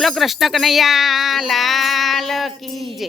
બોલો કૃષ્ણ કનૈયા લાલ કી જય।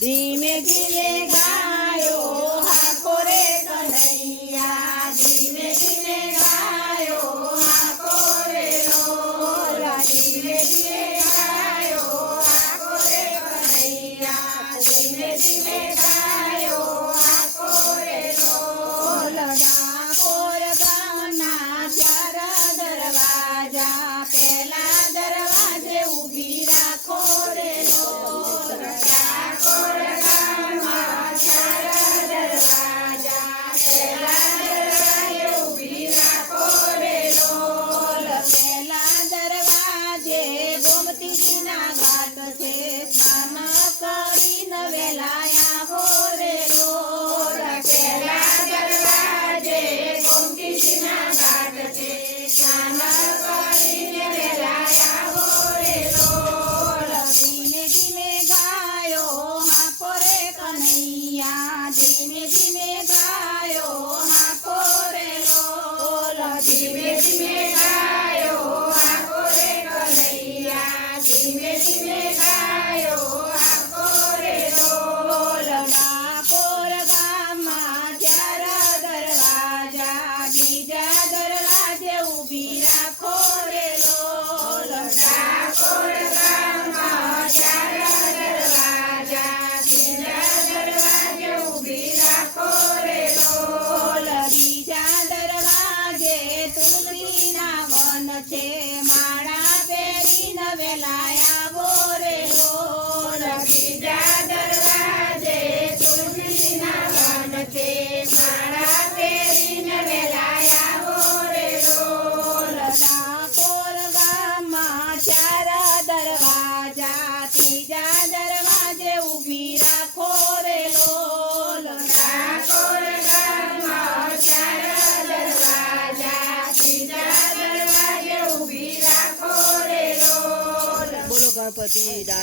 ધીમે ધીમે ગાયો હાકો રે કનૈયા, ધીમે ધીમે ગાયો હાકો રે લોલા, ધીમે ધીમે ગાયો હાકો રે કનૈયા, ધીમે ધીમે ગાયો હાકો રે લોલા। ડાકોર ગામના ચાર દરવાજા, પેલા દરવાજે ઊભી રાખો રે લોલા। ડાકોર ગામમાં ચાર દરવાજા, પેલા દરવાજે ઊભી રાખો રે લોલા। પેલા દરવાજે ગોમતીજીના ઘાટ છે, સ્નાન કરીને વેલા આવો રે લોલા। પેલા દરવાજે ગોમતીજીના ઘાટ છે, સ્નાન કરીને વેલા આવો રે લોલા। ધીમે ધીમે ગાયો હાકો રે કનૈયા, ધીમે ધીમે ગાયો હાકો રે લોલા। ધીમે ધીમે ગાયો હાકો રે કનૈયા, ધીમે ધીમે ગાયો હાકો રે લોલા। ડાકોર ગામમાં ચાર દરવાજા, બીજા દરવાજે ઊભી રાખો રે લોલા। ડાકોર ગામમાં ચાર દરવાજા, બીજા દરવાજે ઊભી રાખો રે લોલા। બીજા દરવાજે તુલસીના વન છે, માળા પહેરીને વેલા આવો રે લોલા। બીજા દરવાજે તુલસીના વન છે, માળા પહેરીને વેલા આવો રે લોલા। ડાકોર ગામમાં ચાર દરવાજા, ત્રીજા દરવાજે ઊભી રાખો રે લોલા। ડાકોર ગામમાં ચાર દરવાજા, ત્રીજા દરવાજે ઊભી રાખો રે લોલા। બોલો ગણપતિ દાદા।